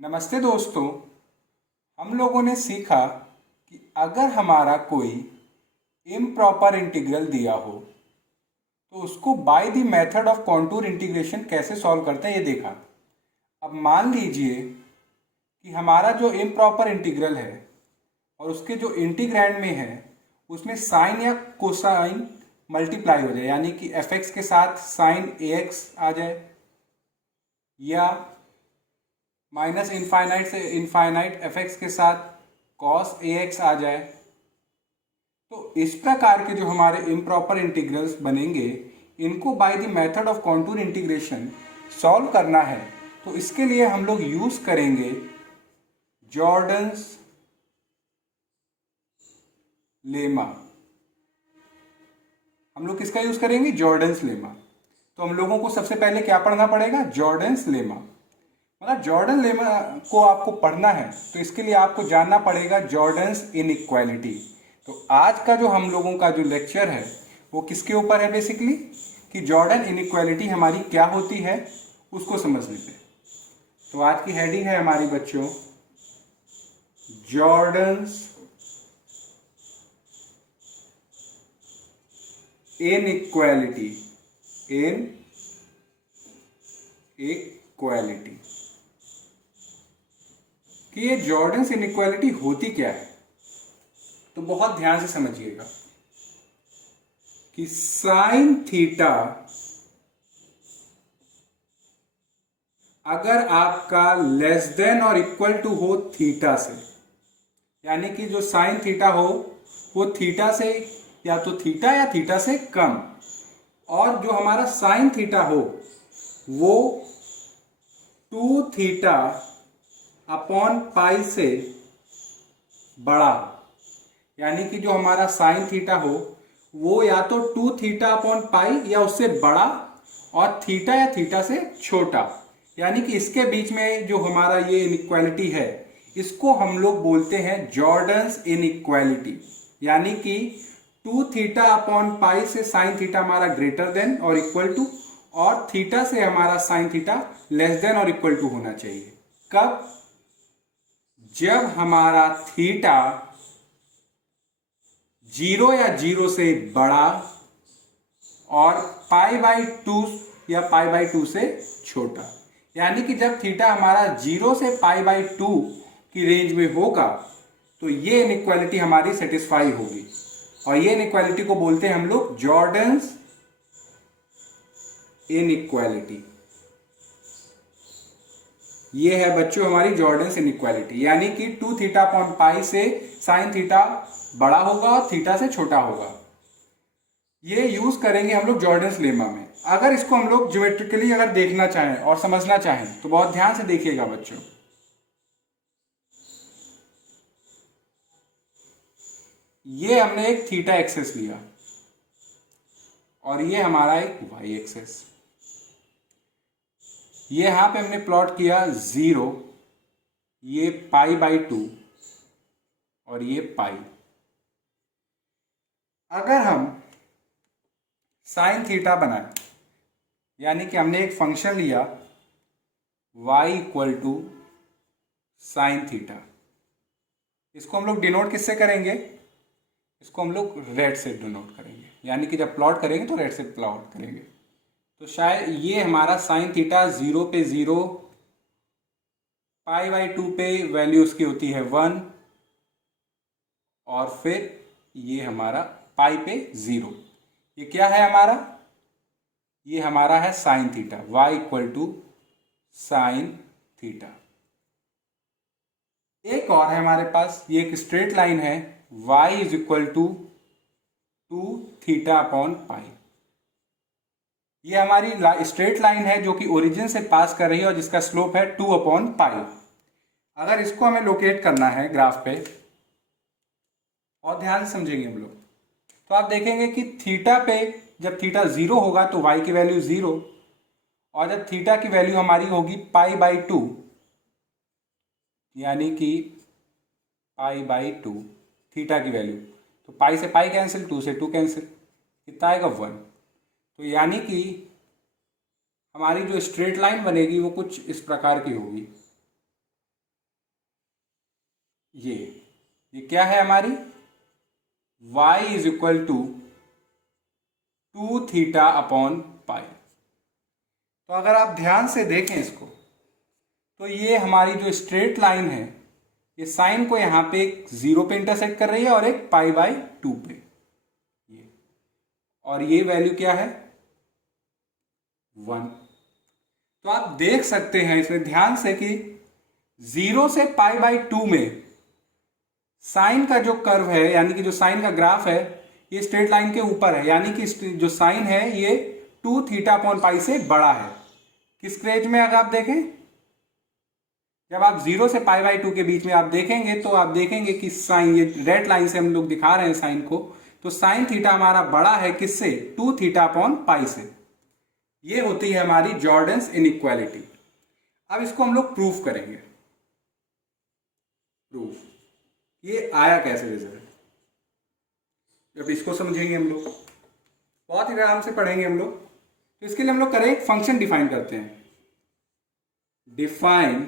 नमस्ते दोस्तों। हम लोगों ने सीखा कि अगर हमारा कोई इम्प्रॉपर इंटीग्रल दिया हो तो उसको by the method of contour integration कैसे सॉल्व करते हैं ये देखा। अब मान लीजिए कि हमारा जो इम्प्रॉपर इंटीग्रल है और उसके जो इंटीग्रैंड में है उसमें साइन या कोसाइन मल्टीप्लाई हो जाए, यानी कि एफ एक्स के साथ साइन ए एक्स आ जाए या माइनस इनफाइनाइट से इनफाइनाइट एफ एक्स के साथ कॉस ए एक्स आ जाए। तो इस प्रकार के जो हमारे इम्प्रॉपर इंटीग्रल्स बनेंगे इनको by the method of contour integration solve करना है। तो इसके लिए हम लोग यूज करेंगे जॉर्डन्स लेमा। हम लोग किसका यूज करेंगे? Jordans lemma. तो हम लोगों को सबसे पहले क्या पढ़ना पड़ेगा? Jordans lemma. मतलब जॉर्डन लेमा को आपको पढ़ना है तो इसके लिए आपको जानना पड़ेगा जॉर्डन्स इनइक्वालिटी। तो आज का जो हम लोगों का जो लेक्चर है वो किसके ऊपर है? बेसिकली कि जॉर्डन इनइक्वालिटी हमारी क्या होती है उसको समझ लेते हैं। तो आज की हेडिंग है हमारी बच्चों जॉर्डन्स इनइक्वालिटी। इनइक्वालिटी कि ये जॉर्डन्स इनइक्वालिटी होती क्या है, तो बहुत ध्यान से समझिएगा कि साइन थीटा अगर आपका लेस देन और इक्वल टू हो थीटा से, यानी कि जो साइन थीटा हो वो थीटा से या तो थीटा या थीटा से कम, और जो हमारा साइन थीटा हो वो 2 थीटा अपॉन पाई से बड़ा, यानी कि जो हमारा साइन थीटा हो वो या तो 2 थीटा अपॉन पाई या उससे बड़ा और थीटा या थीटा से छोटा, यानी कि इसके बीच में जो हमारा ये इनइक्वालिटी है इसको हम लोग बोलते हैं जॉर्डन्स इनइक्वालिटी। यानी कि 2 थीटा अपॉन पाई से साइन थीटा हमारा ग्रेटर देन और इक्वल टू, और थीटा से हमारा साइन थीटा लेस देन और इक्वल टू होना चाहिए। कब? जब हमारा थीटा 0 या 0 से बड़ा और पाई बाई 2 या पाई बाई 2 से छोटा, यानी कि जब थीटा हमारा 0 से पाई बाई 2 की रेंज में होगा तो ये इनइक्वालिटी हमारी सेटिस्फाई होगी, और ये इनइक्वालिटी को बोलते हैं हम लोग जॉर्डन्स इनइक्वालिटी। ये है बच्चों हमारी जॉर्डन्स इनइक्वालिटी, यानी कि 2 थीटा अपॉन पाई से साइन थीटा बड़ा होगा और थीटा से छोटा होगा। ये यूज करेंगे हम लोग जॉर्डन्स लेमा में। अगर इसको हम लोग ज्योमेट्रिकली अगर देखना चाहें और समझना चाहें तो बहुत ध्यान से देखिएगा बच्चों। ये हमने एक थीटा एक्सेस लिया और ये हमारा एक वाई एक्सेस। ये यहां पे हमने प्लॉट किया 0, ये पाई बाई 2 और ये पाई। अगर हम साइन थीटा बनाए, यानी कि हमने एक फंक्शन लिया y equal to sine theta, इसको हम लोग डिनोट किससे करेंगे? इसको हम लोग रेड से डिनोट करेंगे, यानी कि जब प्लॉट करेंगे तो रेड से प्लॉट करेंगे। तो शायद ये हमारा साइन थीटा 0 पे 0, पाई बाई 2 पे वैल्यू उसकी होती है 1, और फिर ये हमारा पाई पे 0। ये क्या है हमारा? ये हमारा है sine theta, y equal to sine theta. एक और है हमारे पास, ये एक स्ट्रेट लाइन है, y is equal to 2 theta upon pi. ये हमारी स्ट्रेट लाइन है जो कि ओरिजिन से पास कर रही है और जिसका स्लोप है 2 अपॉन पाई। अगर इसको हमें लोकेट करना है ग्राफ पे, और ध्यान से समझेंगे हम लोग, तो आप देखेंगे कि थीटा पे जब थीटा 0 होगा तो y की वैल्यू 0, और जब थीटा की वैल्यू हमारी होगी पाई बाई 2, यानी कि पाई बाई 2 थीटा की वैल्यू, तो पाई से पाई कैंसिल, 2 से 2 कैंसिल, कितना आएगा 1। तो यानी कि हमारी जो स्ट्रेट लाइन बनेगी वो कुछ इस प्रकार की होगी। ये क्या है हमारी y is equal to 2 theta upon pi. तो अगर आप ध्यान से देखें इसको, तो ये हमारी जो स्ट्रेट लाइन है, ये साइन को यहाँ पे एक 0 पे इंटरसेक्ट कर रही है और एक पाई बाई 2 पे। ये और ये वैल्यू क्या है 1। तो आप देख सकते हैं इसमें ध्यान से कि 0 से पाई बाई 2 में साइन का जो कर्व है, यानी कि जो साइन का ग्राफ है, ये स्ट्रेट लाइन के ऊपर है, यानी कि जो साइन है ये 2 थीटा अपॉन पाई से बड़ा है। किस रेंज में अगर आप देखें, जब आप 0 से पाई बाई 2 के बीच में आप देखेंगे तो आप देखेंगे कि साइन, ये रेड लाइन से हम लोग दिखा रहे हैं साइन को, तो साइन थीटा हमारा बड़ा है किससे 2 थीटा अपॉन पाई से। ये होती है हमारी जॉर्डन्स इनइक्वालिटी। अब इसको हम लोग प्रूफ करेंगे। प्रूफ ये आया कैसे रिजल्ट, जब इसको समझेंगे हम लोग, बहुत ही आराम से पढ़ेंगे हम लोग। तो इसके लिए हम लोग करें, एक फंक्शन डिफाइन करते हैं। Define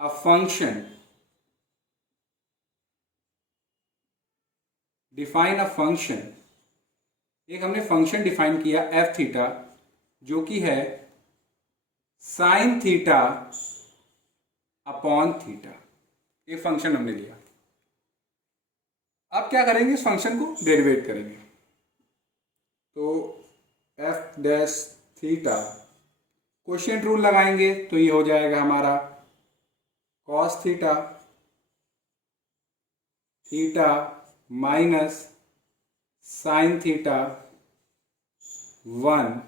a function, define a function, एक हमने फंक्शन डिफाइन किया एफ थीटा, जो कि है साइन थीटा अपॉन थीटा। एक फंक्शन हमने लिया। अब क्या करेंगे, इस फंक्शन को डेरिवेट करेंगे। तो F dash theta, quotient rule लगाएंगे तो ये हो जाएगा हमारा cos theta, theta minus sine theta 1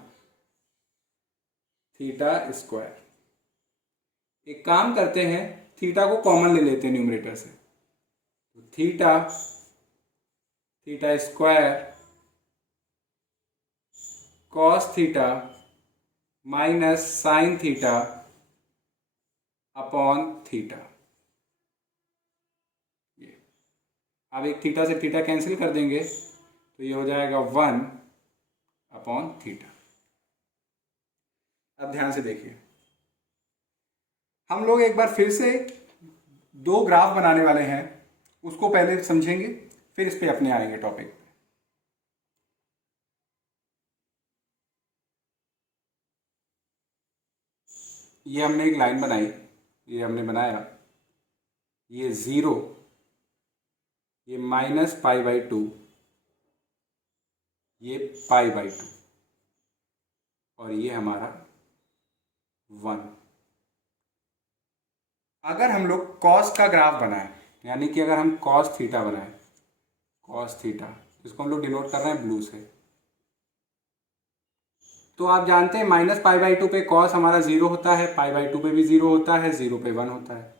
theta square. एक काम करते हैं, थीटा को कॉमन ले लेते हैं न्यूमरेटर से, तो theta, theta square cos theta minus sine theta upon theta. ये अब एक थीटा से थीटा कैंसिल कर देंगे तो ये हो जाएगा 1 अपॉन थीटा। अब ध्यान से देखिए, हम लोग एक बार फिर से 2 ग्राफ बनाने वाले हैं, उसको पहले समझेंगे, फिर इस पे अपने आएंगे टॉपिक। ये हमने एक लाइन बनाई, ये हमने बनाया, ये 0, ये माइनस पाई बाई 2, ये पाई बाई 2, और ये हमारा 1। अगर हम लोग कॉस का ग्राफ बनाएं, यानी कि अगर हम कॉस थीटा बनाएं, कॉस थीटा, इसको हम लोग डिनोट कर रहे हैं ब्लू से, तो आप जानते हैं माइनस पाई बाई 2 पे कॉस हमारा 0 होता है, पाई बाई 2 पे भी 0 होता है, 0 पे 1 होता है।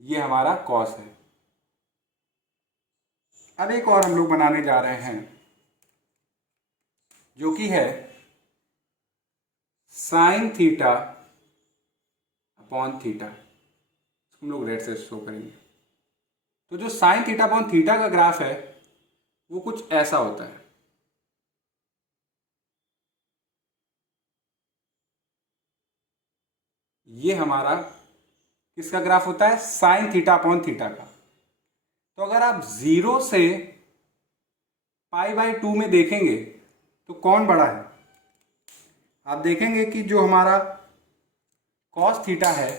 ये हमारा कॉस है। अब एक और हम लोग बनाने जा रहे हैं, जो कि है साइन थीटा अपॉन थीटा। हम लोग रेड से शो करेंगे। तो जो साइन थीटा अपॉन थीटा का ग्राफ है वो कुछ ऐसा होता है। ये हमारा किसका ग्राफ होता है, साइन थीटा अपॉन थीटा का। तो अगर आप 0 से पाई बाई 2 में देखेंगे तो कौन बड़ा है, आप देखेंगे कि जो हमारा कॉस थीटा है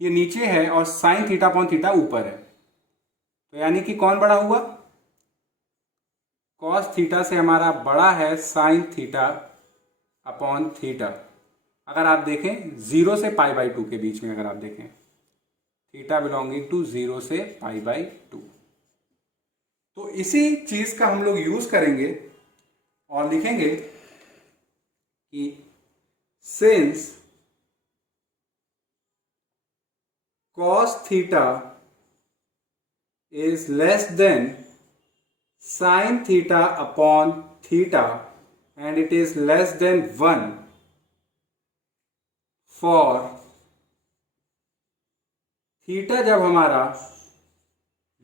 ये नीचे है और साइन थीटा अपॉन थीटा ऊपर है। तो यानी कि कौन बड़ा हुआ, कॉस थीटा से हमारा बड़ा है साइन थीटा अपॉन थीटा। अगर आप देखें 0 से पाई बाई 2 के बीच में, अगर आप देखें थीटा बिलोंगिंग टू 0 से पाई बाई 2। तो इसी चीज का हम लोग यूज करेंगे और लिखेंगे कि since cos theta is less than sin theta upon theta and it is less than 1 for theta जब हमारा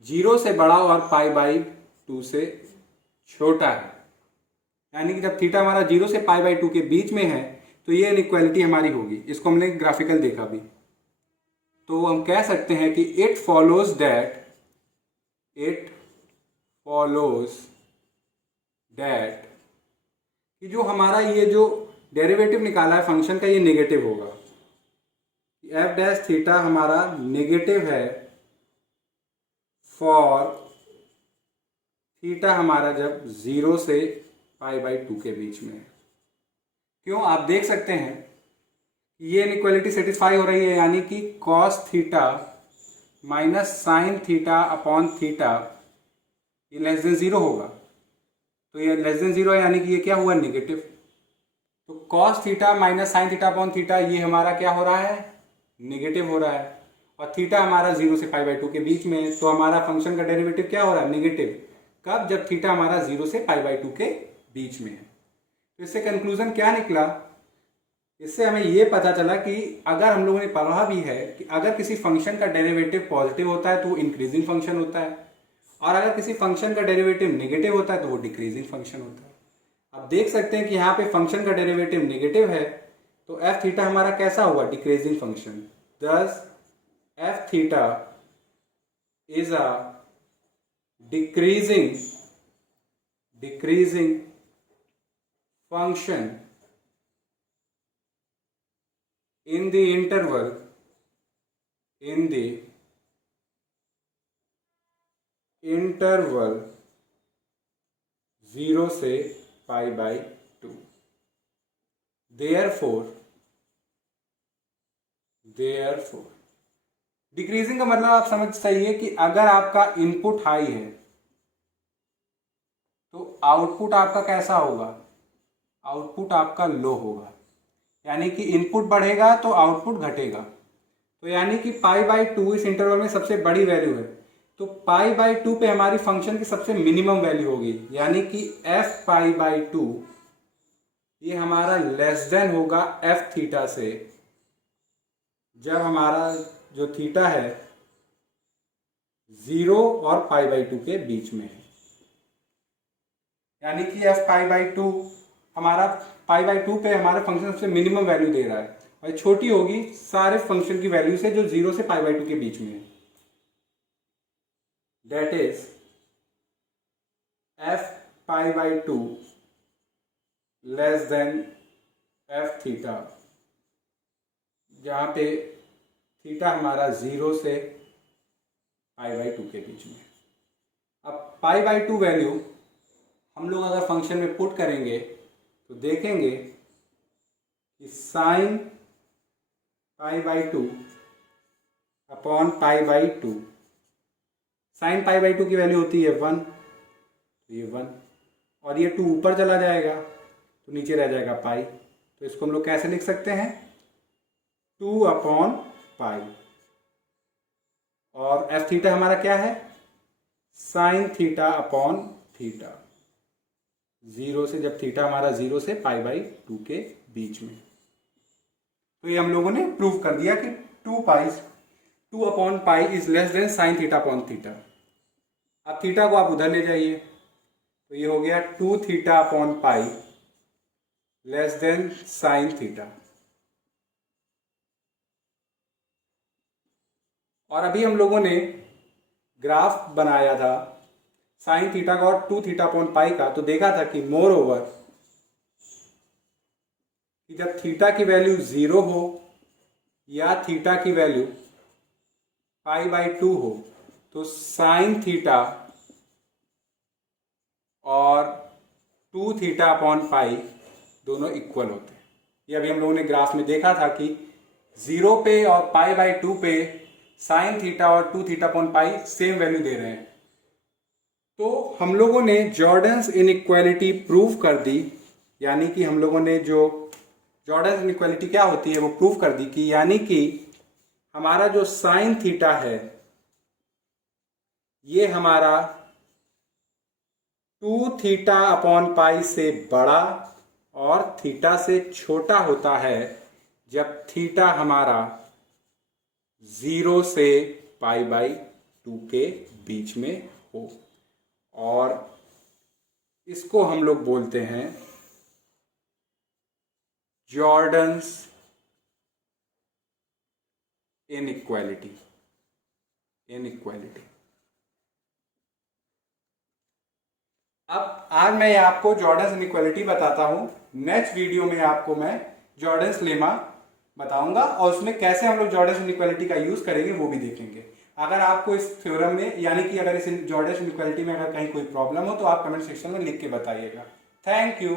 0 से बड़ा और पाई बाई 2 से छोटा है, यानी कि जब थीटा हमारा 0 से पाई बाई 2 के बीच में है तो ये इनइक्वालिटी हमारी होगी। इसको हमने ग्राफिकल देखा भी। तो हम कह सकते हैं कि इट फॉलोज दैट कि जो हमारा ये जो डेरिवेटिव निकाला है फंक्शन का, ये नेगेटिव होगा। एफ डैश थीटा हमारा नेगेटिव है फॉर थीटा हमारा जब 0 से π/2 के बीच में है। क्यों? आप देख सकते हैं ये इनइक्वालिटी सेटिस्फाई हो रही है, यानी कि cos theta minus sine theta upon theta ये लेस देन 0 होगा। तो ये लेस देन 0 है, यानी कि ये क्या हुआ? नेगेटिव। तो cos theta minus sine theta upon theta ये हमारा क्या हो रहा है? नेगेटिव हो रहा है। और थीटा हमारा 0 से π/2 के बीच में है, तो हमारा फंक्शन का डेरिवेटिव क्या हो रहा है? नेगेटिव। कब? जब थीटा हमारा 0 से π/2 के बीच में है। तो इससे कंक्लूजन क्या निकला? इससे हमें यह पता चला कि अगर हम लोगों ने पढ़ा भी है कि अगर किसी फंक्शन का डेरिवेटिव पॉजिटिव होता है तो वो इंक्रीजिंग फंक्शन होता है, और अगर किसी फंक्शन का डेरिवेटिव नेगेटिव होता है तो वो डिक्रीजिंग फंक्शन होता है। अब देख सकते हैं कि यहाँ पे फंक्शन का डेरिवेटिव नेगेटिव है, तो एफ थीटा हमारा कैसा हुआ? Decreasing function. Thus F theta is a decreasing function in the interval 0 से π/2। therefore डिक्रीजिंग का मतलब आप समझ चाहिए कि अगर आपका इनपुट हाई है तो आउटपुट आपका कैसा होगा? आउटपुट आपका लो होगा। यानी कि इनपुट बढ़ेगा तो आउटपुट घटेगा। तो यानी कि π/2 इस इंटरवल में सबसे बड़ी वैल्यू है, तो π/2 पे हमारी फंक्शन की सबसे मिनिमम वैल्यू होगी, यानी कि f π/2 ये हमारा लेस देन होगा f थीटा से, जब हमारा जो थीटा है 0 और π/2 के बीच में है। यानी कि f π/2 हमारा π/2 पे हमारे फंक्शन सबसे मिनिमम वैल्यू दे रहा है, और छोटी होगी सारे फंक्शन की वैल्यू से जो 0 से π/2 के बीच में है। That is f π/2 less than f theta, जहां पे थीटा हमारा 0 से π/2 के बीच में। अब π/2 वैल्यू हम लोग अगर फंक्शन में पुट करेंगे तो देखेंगे कि साइन π/2 अपॉन π/2, साइन π/2 की वैल्यू होती है 1, तो ये 1, और ये 2 ऊपर चला जाएगा तो नीचे रह जाएगा पाई। तो इसको हम लोग कैसे लिख सकते हैं? 2 अपॉन पाई। और एफ थीटा हमारा क्या है? साइन थीटा अपॉन थीटा, 0 से जब थीटा हमारा 0 से π/2 के बीच में। तो ये हम लोगों ने प्रूव कर दिया कि 2 upon pi is less than sine theta upon theta. अब थीटा को आप उधर ले जाइए, तो ये हो गया 2 थीटा अपॉन पाई लेस देन साइन थीटा। और अभी हम लोगों ने ग्राफ बनाया था साइन थीटा का और 2 थीटा अपॉन पाई का, तो देखा था कि मोर ओवर कि जब थीटा की वैल्यू 0 हो या थीटा की वैल्यू π/2 हो तो साइन थीटा और 2 थीटा अपॉन पाई दोनों इक्वल होते हैं। ये अभी हम लोगों ने ग्राफ में देखा था कि 0 पे और π/2 पे साइन थीटा और 2 theta upon pi same value दे रहे हैं। तो हम लोगों ने जॉर्डन्स इनइक्वालिटी प्रूव कर दी, यानी कि हम लोगों ने जो जॉर्डन्स इनइक्वालिटी क्या होती है वो प्रूव कर दी कि यानी कि हमारा जो साइन थीटा है ये हमारा 2 थीटा अपॉन पाई से बड़ा और थीटा से छोटा होता है जब थीटा हमारा 0 से π/2 के बीच में हो। और इसको हम लोग बोलते हैं जॉर्डन्स इनइक्वालिटी। अब आज मैं आपको जॉर्डन्स इनइक्वालिटी बताता हूं। नेक्स्ट वीडियो में आपको मैं जॉर्डन्स लेमा बताऊंगा और उसमें कैसे हम लोग जॉर्डन्स इनइक्वालिटी का यूज करेंगे वो भी देखेंगे। अगर आपको इस थ्योरम में यानी कि अगर इस जॉर्डन्स इनइक्वालिटी में अगर कहीं कोई प्रॉब्लम हो तो आप कमेंट सेक्शन में लिख के बताइएगा। Thank you.